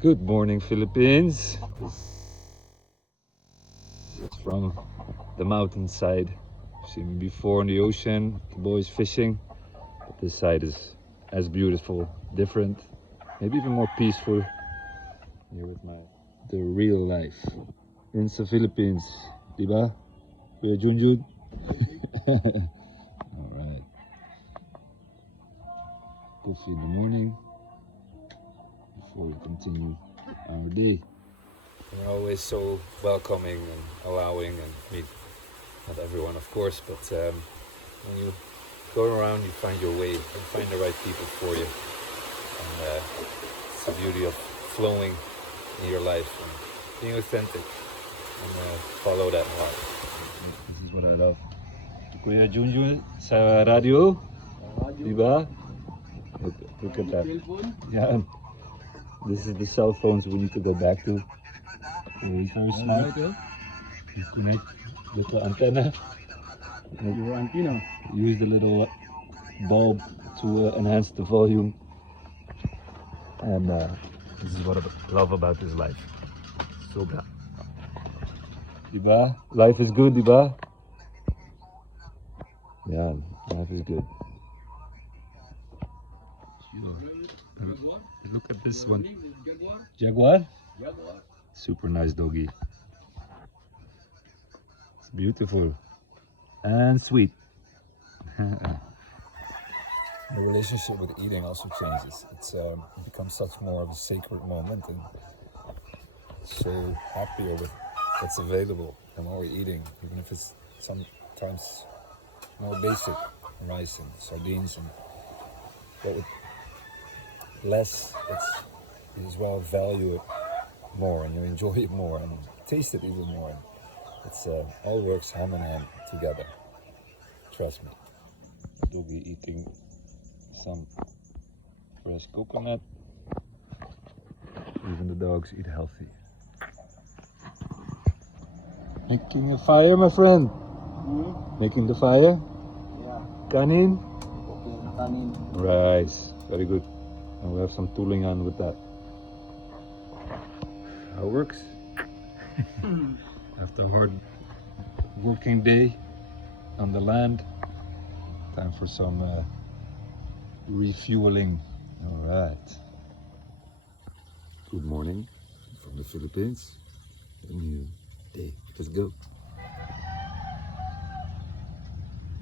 Good morning, Philippines. It's from the mountainside. You've seen me before in the ocean, the boys fishing. But this side is as beautiful, different, maybe even more peaceful. Here with the real life in the Philippines, diba? Kuya Junjun. All right. Coffee in the morning before we continue our day. They're always so welcoming and allowing, and meet not everyone, of course, but when you go around, you find your way, you find the right people for you, and it's the beauty of flowing in your life and being authentic and follow that mark. This is what I love. Kuya Junjun sa radio, diba? Look at that. Yeah. This is the cell phones we need to go back to. He's very smart. You connect little antenna. Your antenna. Use the little bulb to enhance the volume. And this is what I love about this life. So good. Diba? Life is good, diba? Yeah, life is good. Look at this one. Jaguar? Super nice doggy. It's beautiful and sweet. The relationship with eating also changes. It becomes such more of a sacred moment, and so happier with what's available and what we're eating, even if it's sometimes more basic, rice and sardines, and but with less, you as well value it more, and you enjoy it more and taste it even more. And it's all works hand in hand together. Trust me. Doggy eating some fresh coconut. Even the dogs eat healthy. Making a fire, my friend. Making the fire. Yeah. Kanin. Kanin. Rice. Very good. And we have some tooling on with that. How it works. After a hard working day on the land, time for some refueling. All right. Good morning from the Philippines. A new day. Let's go.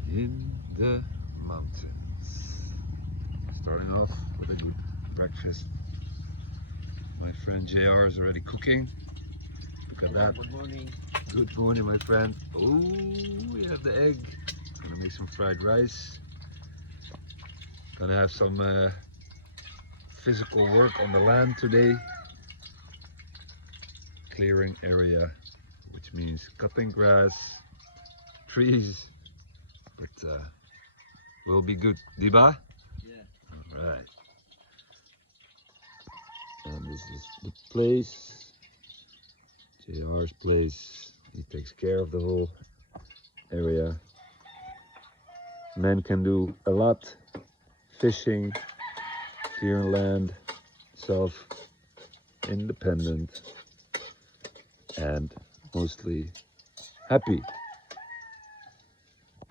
In the mountains. Starting off with a good breakfast. My friend JR is already cooking. Look at that. Good morning. Good morning, my friend. Oh, we have the egg. Gonna make some fried rice. Gonna have some physical work on the land today. Clearing area, which means cutting grass, trees, but will be good. Diba? Yeah. All right. And this is the place, JR's place. He takes care of the whole area. Men can do a lot: fishing, clearing land, self-independent, and mostly happy.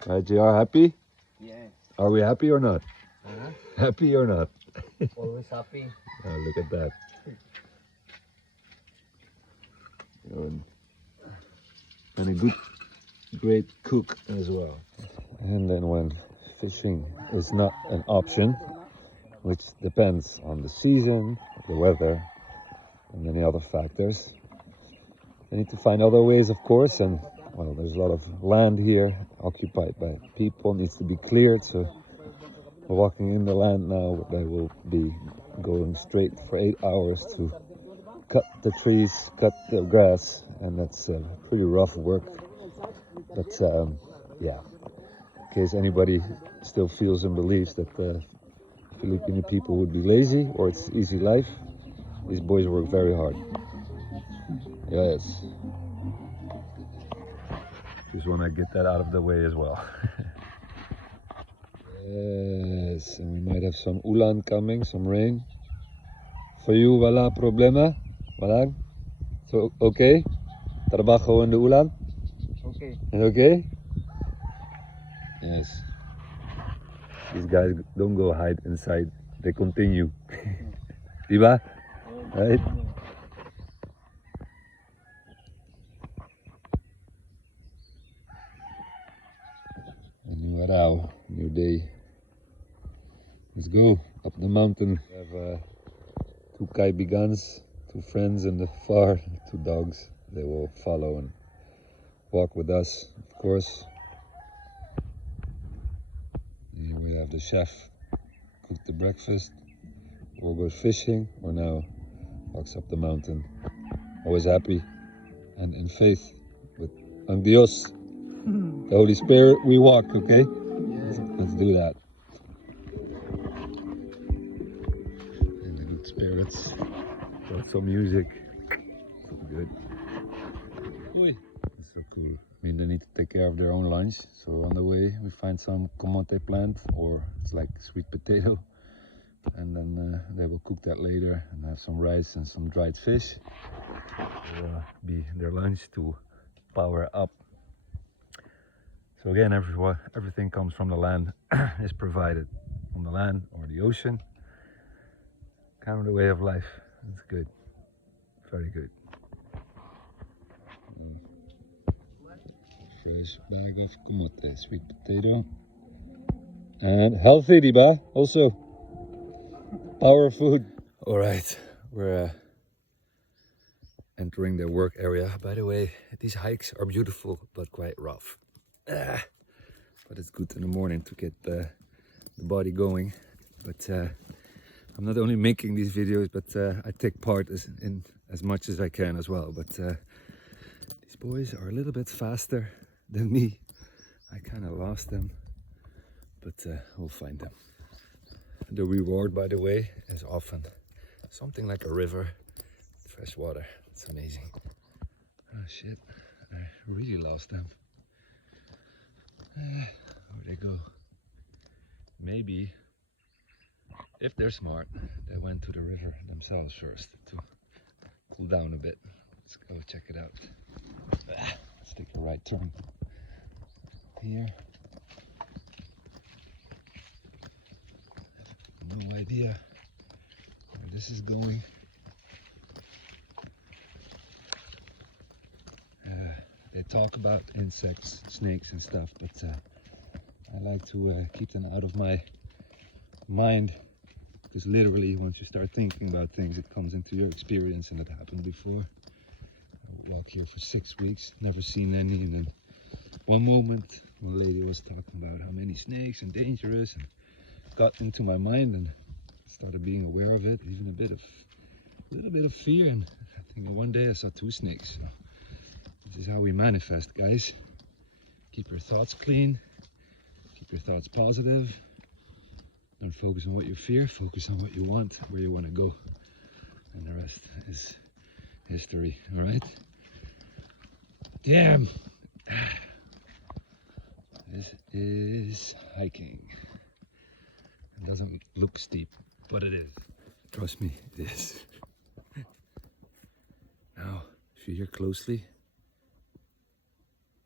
Right, JR, happy? Yeah. Are we happy or not? Uh-huh. Happy or not? Always happy. Oh, look at that. And a great cook as well. And then when fishing is not an option, which depends on the season, the weather, and many other factors, you need to find other ways, of course. And well, there's a lot of land here occupied by people, needs to be cleared. So we're walking in the land now. I will be going straight for 8 hours to cut the trees, cut the grass, and that's pretty rough work. But yeah, in case anybody still feels and believes that the Filipino people would be lazy or it's easy life, these boys work very hard. Yes. Just want to get that out of the way as well. Yes, and we might have some ulan coming, some rain. For you, wala problema? Wala? So, okay? Trabajo in the ulan? Okay. Okay? Yes. These guys don't go hide inside. They continue. Diba? Right? New araw, new day. Let's go up the mountain. We have two kaibigans, two friends in the far, two dogs. They will follow and walk with us, of course. Here we have the chef cook the breakfast, or goes fishing, or now walks up the mountain. Always happy and in faith with ang Dios, the Holy Spirit, we walk, okay? Let's do that. And the good spirits, brought some music, so good. Oy. That's so cool. I mean, they need to take care of their own lunch, so on the way we find some kamote plant, or it's like sweet potato, and then they will cook that later and have some rice and some dried fish. Will be their lunch to power up. So again, everything comes from the land, is provided on the land or the ocean. Kind of the way of life. It's good, very good. Fresh bag of kamote, sweet potato, and healthy, diba? Also, power food. All right, we're entering the work area. By the way, these hikes are beautiful but quite rough. But it's good in the morning to get the body going. But I'm not only making these videos, but I take part in as much as I can as well. But these boys are a little bit faster than me. I kind of lost them, but we'll find them. The reward, by the way, is often something like a river, fresh water. It's amazing. Oh shit, I really lost them. Where'd they go? Maybe, if they're smart, they went to the river themselves first to cool down a bit. Let's go check it out. Let's take a right turn here. No idea where this is going. They talk about insects, snakes and stuff, but I like to keep them out of my mind, because literally once you start thinking about things, it comes into your experience, and it happened before. I walked here for 6 weeks, never seen any, and then one moment one lady was talking about how many snakes and dangerous, and got into my mind and started being aware of it, even a little bit of fear, and I think one day I saw 2 snakes. So this is how we manifest, guys. Keep your thoughts clean, keep your thoughts positive. Don't focus on what you fear, focus on what you want, where you want to go. And the rest is history, all right? Damn! This is hiking. It doesn't look steep, but it is. Trust me, it is. Now, if you hear closely,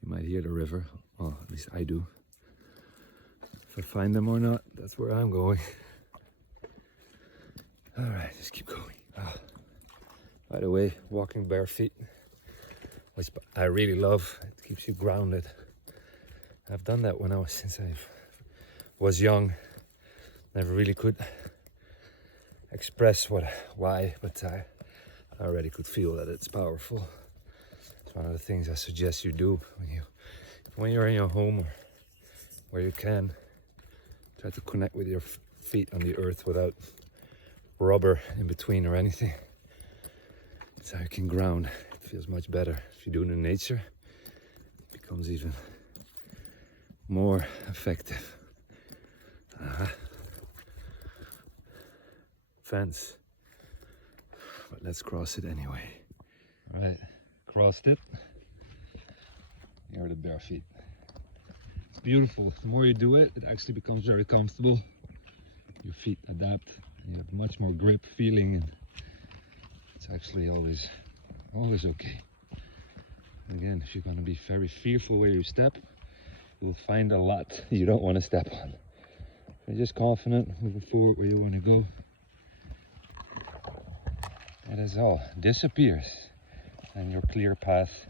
you might hear the river. Well, at least I do. If I find them or not, that's where I'm going. All right, just keep going. By the way, walking bare feet, which I really love. It keeps you grounded. I've done that since I was young. Never really could express why, but I already could feel that it's powerful. It's one of the things I suggest you do when you're in your home, or where you can. Try to connect with your feet on the earth without rubber in between or anything. That's how you can ground. It feels much better. If you do it in nature, it becomes even more effective. Fence. But let's cross it anyway. All right, crossed it. Here are the bare feet. It's beautiful. The more you do it, it actually becomes very comfortable. Your feet adapt. You have much more grip, feeling, and actually always okay. Again, if you're going to be very fearful where you step, you'll find a lot you don't want to step on. If you're just confident, moving forward where you want to go, that is all disappears, and your clear path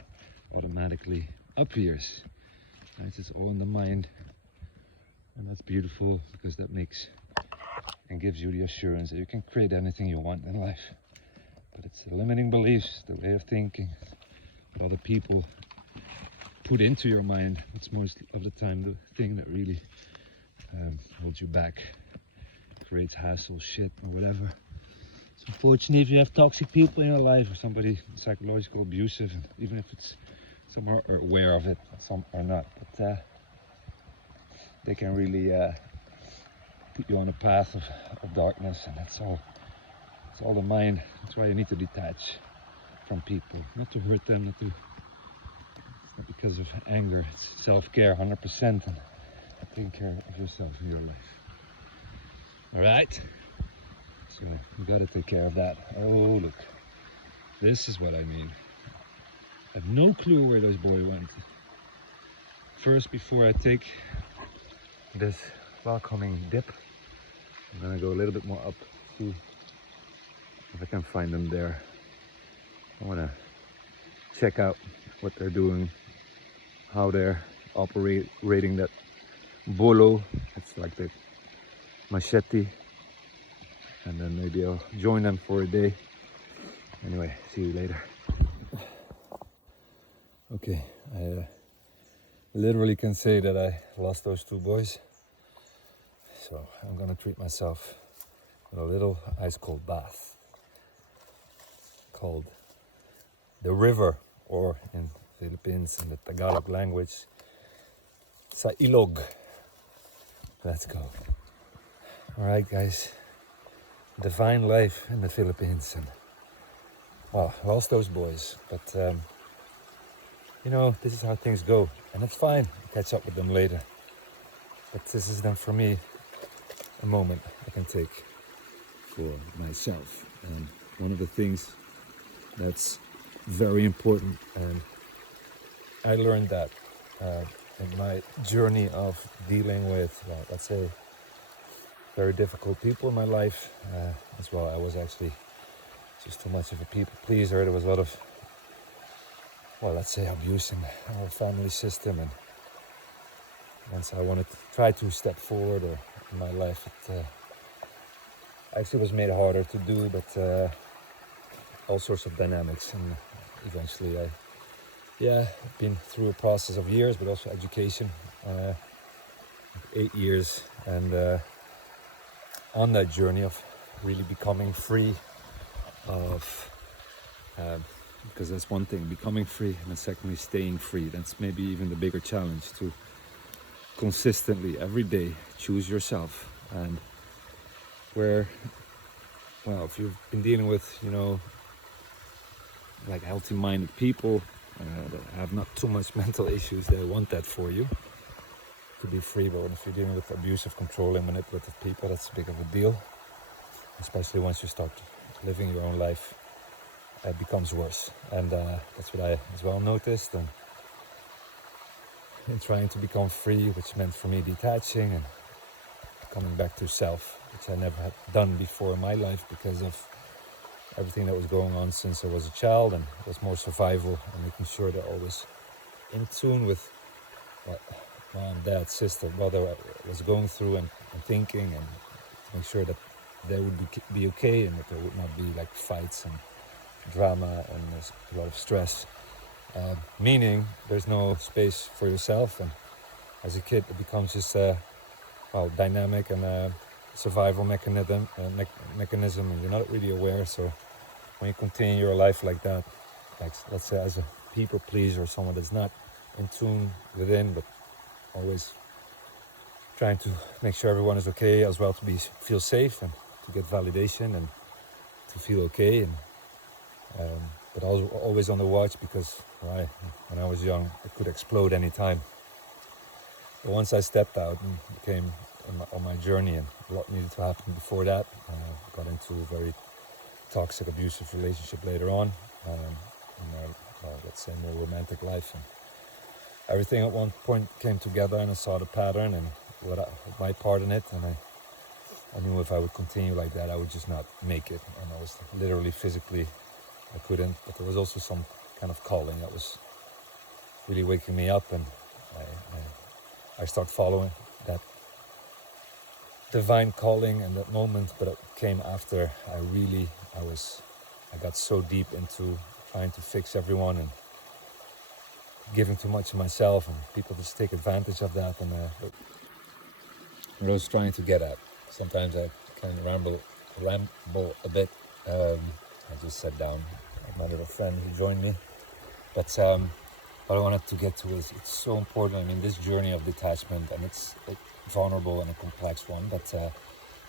automatically appears. It's all in the mind, and that's beautiful because that makes and gives you the assurance that you can create anything you want in life. But it's the limiting beliefs, the way of thinking, what other people put into your mind. It's most of the time the thing that really holds you back, creates hassle, shit, or whatever. So unfortunately, if you have toxic people in your life or somebody psychological abusive, and even if it's some are aware of it, some are not, but they can really put you on a path of darkness, and it's all the mind. That's why you need to detach from people, not to hurt them, it's not because of anger. It's self-care, 100%, and taking care of yourself in your life. All right, so you got to take care of that. Oh, look, this is what I mean. I have no clue where this boy went. First, before I take this welcoming dip, I'm gonna go a little bit more up, see if I can find them there. I wanna check out what they're doing, how they're operating that bolo. It's like the machete, and then maybe I'll join them for a day. Anyway, see you later. Okay, I literally can say that I lost those two boys, so I'm gonna treat myself with a little ice cold bath called the river, or in Philippines in the Tagalog language, sa ilog. Let's go. All right, guys, divine life in the Philippines, and well, I lost those boys, but you know, this is how things go, and it's fine. I'll catch up with them later. But this is then for me a moment I can take for myself. And one of the things that's very important, and I learned that in my journey of dealing with, let's say, very difficult people in my life as well. I was actually just too much of a people pleaser. There was a lot of, well, let's say, abuse in our family system, and once I wanted to try to step forward or in my life, it actually was made harder to do, but all sorts of dynamics, and eventually I've been through a process of years, but also education, 8 years, and on that journey of really becoming free of because that's one thing, becoming free, and then secondly staying free. That's maybe even the bigger challenge, to consistently every day choose yourself. And where, well, if you've been dealing with, you know, like healthy-minded people that have not too much mental issues, they want that for you to be free. But if you're dealing with abusive, controlling, manipulative people, that's a big of a deal, especially once you start living your own life. It becomes worse, and that's what I as well noticed. And in trying to become free, which meant for me detaching and coming back to self, which I never had done before in my life because of everything that was going on since I was a child, and it was more survival and making sure that I was in tune with what mom, dad, sister, brother was going through and thinking, and to make sure that they would be okay, and that there would not be like fights and drama and there's a lot of stress, meaning there's no space for yourself. And as a kid it becomes just dynamic and a survival mechanism, and you're not really aware. So when you continue your life like that, like let's say as a people pleaser or someone that's not in tune within, but always trying to make sure everyone is okay as well, to feel safe and to get validation and to feel okay, and but I was always on the watch because when I was young it could explode anytime. But once I stepped out and became on my journey, and a lot needed to happen before that, got into very toxic, abusive relationship later on, in my, let's say, more romantic life. And everything at one point came together, and I saw the pattern and my part in it, and I knew if I would continue like that, I would just not make it. And I was literally, physically, I couldn't. But there was also some kind of calling that was really waking me up, and I start following that divine calling and that moment. But it came after I got so deep into trying to fix everyone and giving too much of myself, and people just take advantage of that. And what I was trying to get at. Sometimes I can ramble a bit. I just sat down with my little friend who joined me. But what I wanted to get to is, it's so important. I mean, this journey of detachment, and it's vulnerable and a complex one, but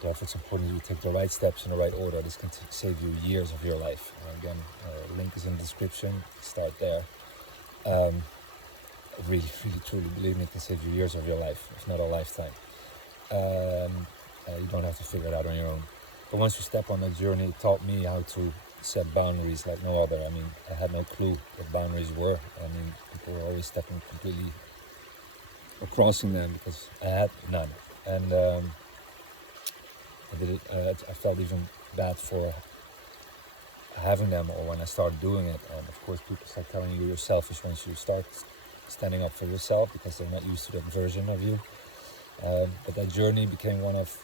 therefore it's important that you take the right steps in the right order. This can save you years of your life. Again, link is in the description. Start there. Really, really, truly, believe me, it can save you years of your life, if not a lifetime. You don't have to figure it out on your own. But once you step on that journey, it taught me how to set boundaries like no other. I mean, I had no clue what boundaries were. I mean, people were always stepping completely or crossing them because I had none. And I felt even bad for having them, or when I started doing it. And of course, people start telling you you're selfish once you start standing up for yourself, because they're not used to that version of you. But that journey became one of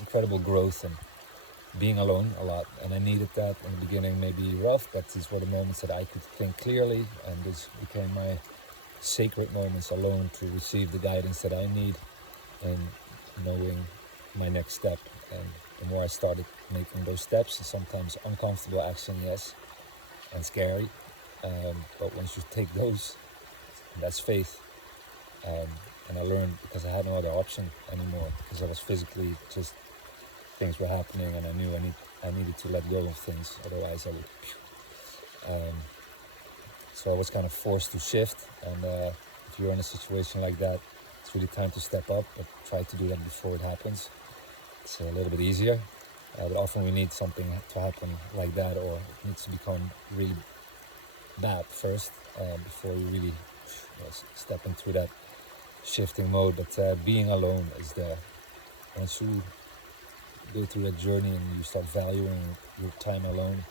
incredible growth and being alone a lot. And I needed that in the beginning, maybe rough, but these were the moments that I could think clearly, and this became my sacred moments alone to receive the guidance that I need and knowing my next step. And the more I started making those steps, and sometimes uncomfortable action, yes, and scary, but once you take those, that's faith. And I learned, because I had no other option anymore, because I was physically just, things were happening, and I knew I needed to let go of things, otherwise I would. So I was kind of forced to shift, and if you're in a situation like that, it's really time to step up, but try to do that before it happens. It's a little bit easier, but often we need something to happen like that, or it needs to become really bad first, before you really step into that shifting mode. But being alone is there. Once you go through that journey and you start valuing your time alone,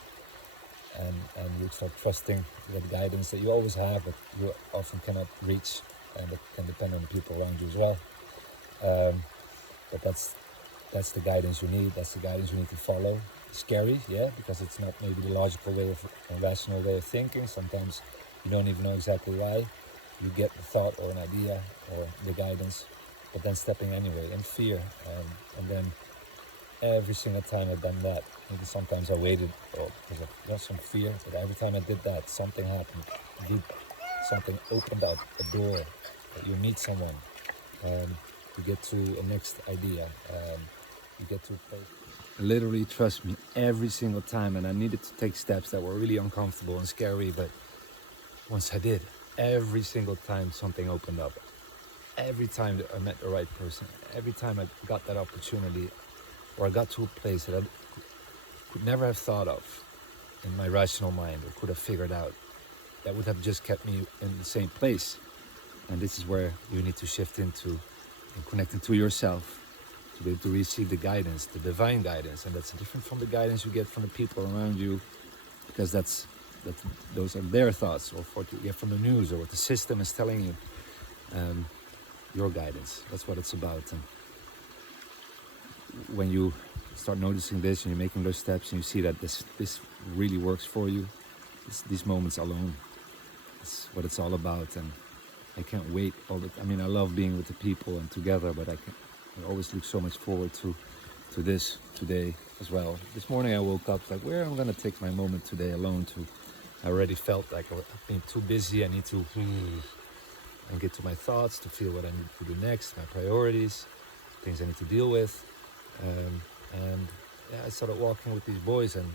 and you start trusting that guidance that you always have, but you often cannot reach, and it can depend on the people around you as well. But that's the guidance you need. That's the guidance you need to follow. Scary, yeah, because it's not maybe the logical way of, or rational way of thinking. Sometimes you don't even know exactly why. You get the thought or an idea or the guidance, but then stepping anyway in fear. And then every single time I've done that, maybe sometimes I waited because of some fear, but every time I did that, something happened. Something opened up a door, that you meet someone, you get to a next idea, you get to a place. Literally, trust me, every single time, and I needed to take steps that were really uncomfortable and scary, but once I did, every single time something opened up. Every time that I met the right person, every time I got that opportunity, or I got to a place that I could never have thought of in my rational mind, or could have figured out, that would have just kept me in the same place. And this is where you need to shift into and connecting to yourself, to be able to receive the guidance, the divine guidance. And that's different from the guidance you get from the people around you, because those are their thoughts, or what you get from the news, or what the system is telling you. Your guidance, that's what it's about. And when you start noticing this, and you're making those steps, and you see that this really works for you, these moments alone, it's what it's all about. And I can't wait I mean, I love being with the people and together, but I always look so much forward to this today as well. This morning I woke up like, where am I going to take my moment today alone to? I already felt like I've been too busy. I need to and get to my thoughts, to feel what I need to do next, my priorities, things I need to deal with. And yeah, I started walking with these boys, and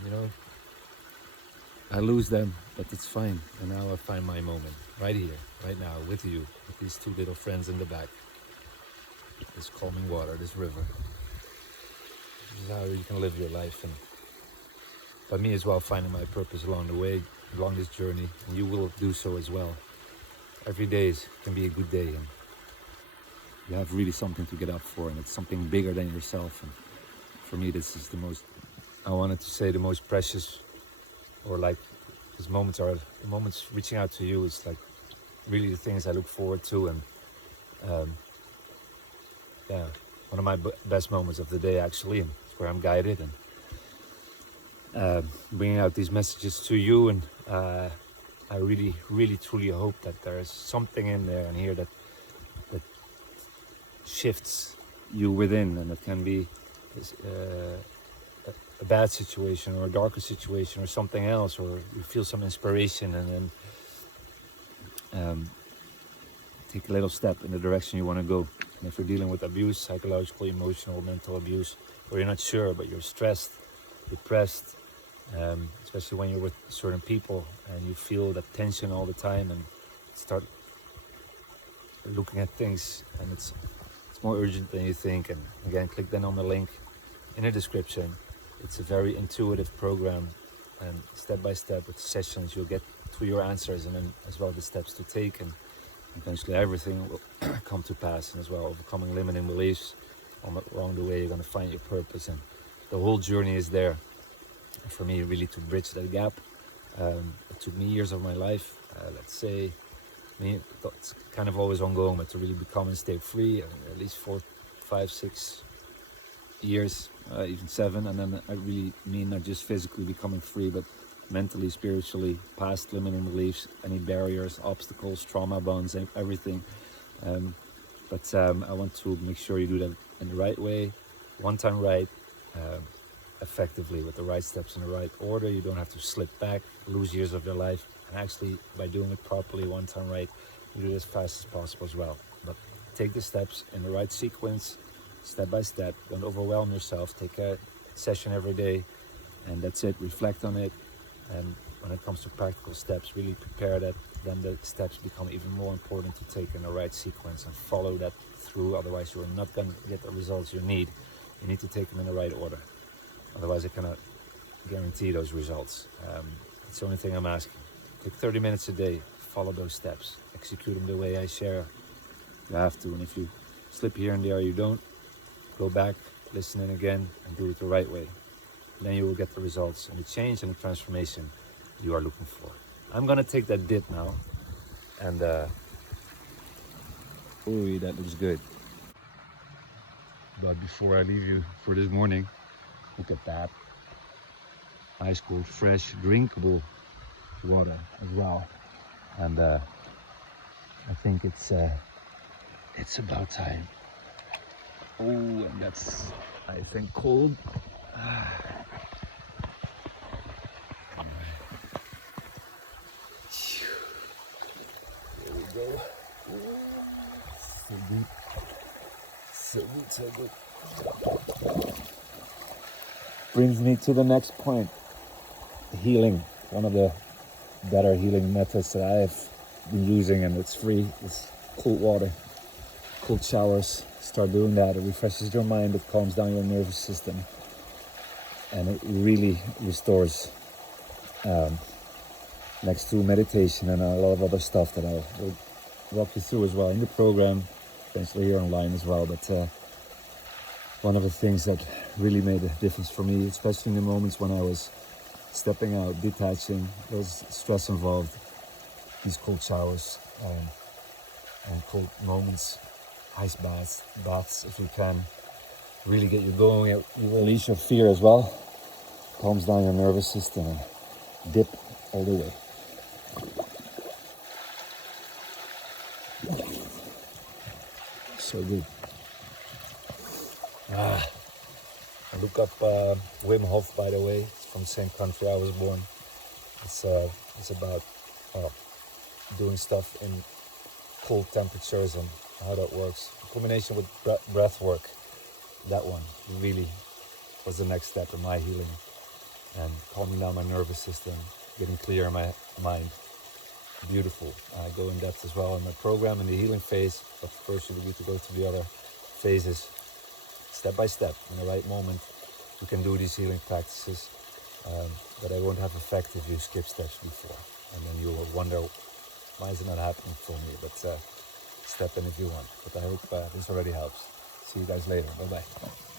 I lose them, but it's fine. And now I find my moment right here, right now, with you, with these two little friends in the back. This calming water, this river. This is how you can live your life. And by me as well, finding my purpose along the way, along this journey, and you will do so as well. Every day can be a good day, and you have really something to get up for, and it's something bigger than yourself. And for me, this is the most, I wanted to say, the most precious, or like, these moments are the moments reaching out to you. It's like really the things I look forward to, and yeah, one of my best moments of the day actually, and it's where I'm guided and bringing out these messages to you. And I really, really, truly hope that there is something in there and here that shifts you within, and it can be a bad situation or a darker situation or something else, or you feel some inspiration, and then take a little step in the direction you want to go. And if you're dealing with abuse, psychological, emotional, mental abuse, or you're not sure but you're stressed, depressed, especially when you're with certain people and you feel that tension all the time, and start looking at things and it's more urgent than you think. And again, click then on the link in the description. It's a very intuitive program, and step by step with sessions you'll get to your answers, and then as well the steps to take, and eventually everything will come to pass. And as well, overcoming limiting beliefs. Along the way you're going to find your purpose, and the whole journey is there. And for me, really to bridge that gap, it took me years of my life, let's say, it's kind of always ongoing, but to really become and stay free, at least 4, 5, 6 years, even 7. And then I really mean not just physically becoming free, but mentally, spiritually, past limiting beliefs, any barriers, obstacles, trauma bonds, everything. But I want to make sure you do that in the right way, one time right, effectively, with the right steps in the right order. You don't have to slip back, lose years of your life. And actually, by doing it properly, one time right, you do it as fast as possible as well. But take the steps in the right sequence, step by step. Don't overwhelm yourself. Take a session every day, and that's it. Reflect on it. And when it comes to practical steps, really prepare that. Then the steps become even more important to take in the right sequence and follow that through. Otherwise, you're not going to get the results you need. You need to take them in the right order. Otherwise, I cannot guarantee those results. It's the only thing I'm asking. Take 30 minutes a day, follow those steps, execute them the way I share. You have to, and if you slip here and there, you don't, go back, listen in again, and do it the right way. And then you will get the results and the change and the transformation you are looking for. I'm gonna take that dip now, and ooh, that looks good. But before I leave you for this morning, look at that. Ice cold, fresh, drinkable water as well. And I think it's about time. Oh, and that's, I think, cold. Here we go. So good. So good, so good. Brings me to the next point. Healing. One of the better healing methods that I've been using, and it's free, is cold water, cold showers. Start doing that. It refreshes your mind, it calms down your nervous system, and it really restores, next to meditation and a lot of other stuff that I will walk you through as well in the program, eventually here online as well. But one of the things that really made a difference for me, especially in the moments when I was stepping out, detaching, there's stress involved, these cold showers and cold moments, ice baths if you can, really get you going. You release your fear as well, calms down your nervous system, and dip all the way. So good. I look up Wim Hof, by the way. It's from the same country I was born. It's about doing stuff in cold temperatures and how that works. In combination with breath work, that one really was the next step in my healing and calming down my nervous system, getting clear in my mind. Beautiful. I go in depth as well in my program in the healing phase, but first you need to go through the other phases step by step in the right moment, You can do these healing practices, but they won't have effect if you skip steps before. And then you will wonder, why is it not happening for me? But step in if you want. But I hope this already helps. See you guys later. Bye-bye.